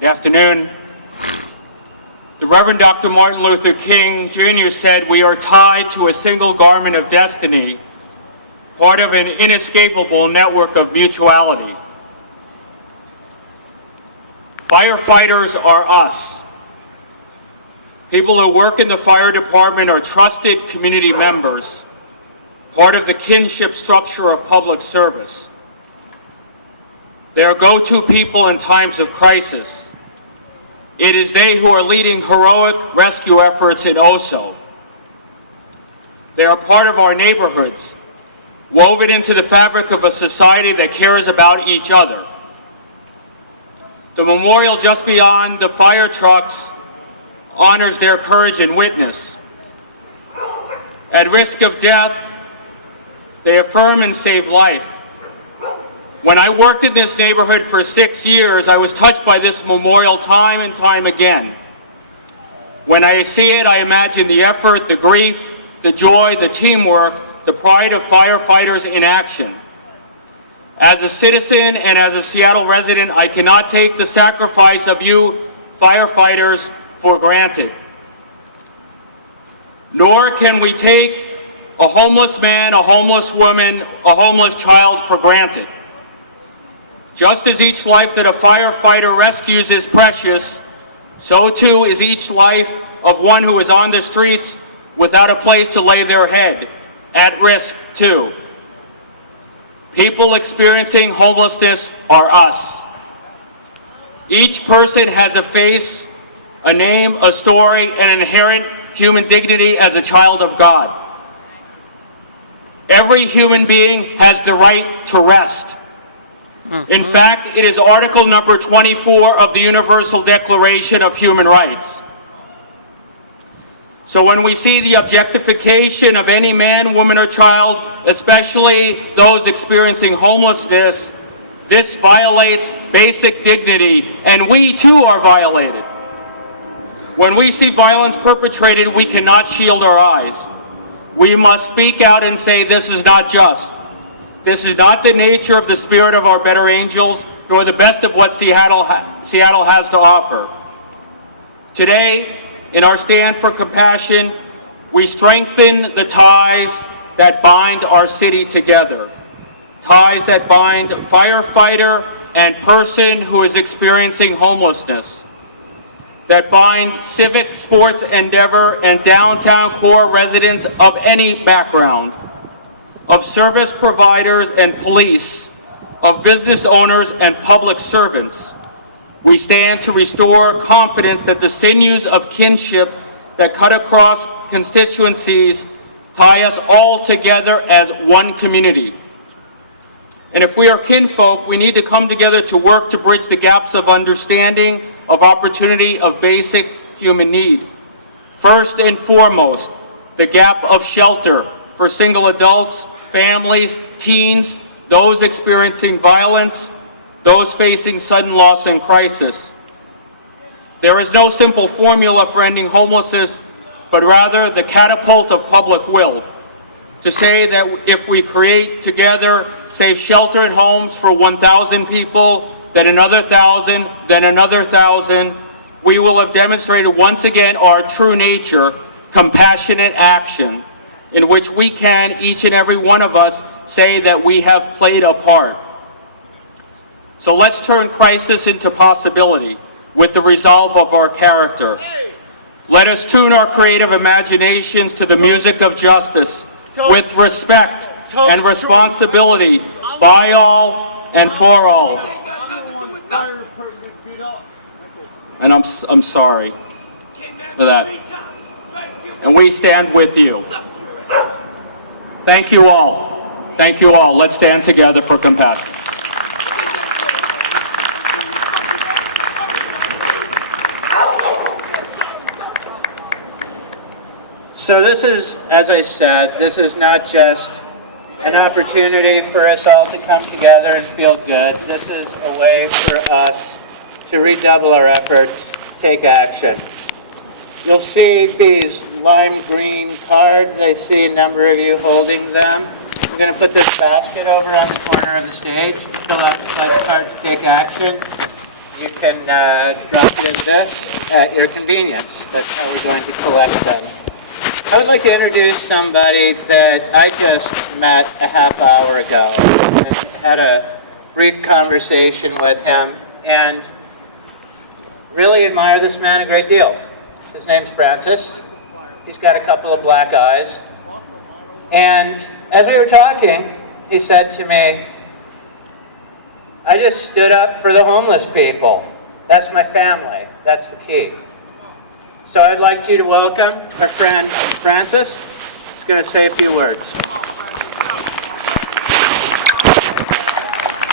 Good afternoon. The Reverend Dr. Martin Luther King Jr. said, "We are tied to a single garment of destiny, part of an inescapable network of mutuality." Firefighters are us. People who work in the fire department are trusted community members, part of the kinship structure of public service. They are go-to people in times of crisis. It is they who are leading heroic rescue efforts in Oso. They are part of our neighborhoods, woven into the fabric of a society that cares about each other. The memorial just beyond the fire trucks honors their courage and witness. At risk of death, they affirm and save life. When I worked in this neighborhood for 6 years, I was touched by this memorial time and time again. When I see it, I imagine the effort, the grief, the joy, the teamwork, the pride of firefighters in action. As a citizen and as a Seattle resident, I cannot take the sacrifice of you firefighters for granted. Nor can we take a homeless man, a homeless woman, a homeless child for granted. Just as each life that a firefighter rescues is precious, so too is each life of one who is on the streets without a place to lay their head, at risk too. People experiencing homelessness are us. Each person has a face, a name, a story, and an inherent human dignity as a child of God. Every human being has the right to rest. In fact, it is Article number 24 of the Universal Declaration of Human Rights. So when we see the objectification of any man, woman, or child, especially those experiencing homelessness, this violates basic dignity, and we too are violated. When we see violence perpetrated, we cannot shield our eyes. We must speak out and say, this is not just. This is not the nature of the spirit of our better angels, nor the best of what Seattle has to offer. Today, in our stand for compassion, we strengthen the ties that bind our city together. Ties that bind firefighter and person who is experiencing homelessness. That bind civic, sports endeavor, and downtown core residents of any background. Of service providers and police, of business owners and public servants. We stand to restore confidence that the sinews of kinship that cut across constituencies tie us all together as one community. And if we are kinfolk, we need to come together to work to bridge the gaps of understanding, of opportunity, of basic human need. First and foremost, the gap of shelter for single adults, families, teens, those experiencing violence, those facing sudden loss and crisis. There is no simple formula for ending homelessness, but rather the catapult of public will. To say that if we create together safe shelter and homes for 1,000 people, then another 1,000, then another 1,000, we will have demonstrated once again our true nature, compassionate action, in which we can, each and every one of us, say that we have played a part. So let's turn crisis into possibility with the resolve of our character. Let us tune our creative imaginations to the music of justice with respect and responsibility by all and for all. And I'm sorry for that. And we stand with you. Thank you all. Thank you all. Let's stand together for compassion. So this is, as I said, this is not just an opportunity for us all to come together and feel good. This is a way for us to redouble our efforts, take action. You'll see these lime green cards. I see a number of you holding them. We're going to put this basket over on the corner of the stage, fill out the pledge card to take action. you can drop in this at your convenience. That's how we're going to collect them. I would like to introduce somebody that I just met a half hour ago. I had a brief conversation with him and really admire this man a great deal. His name's Francis. He's got a couple of black eyes. And as we were talking, he said to me, I just stood up for the homeless people. That's my family. That's the key. So I'd like you to welcome our friend Francis. He's going to say a few words.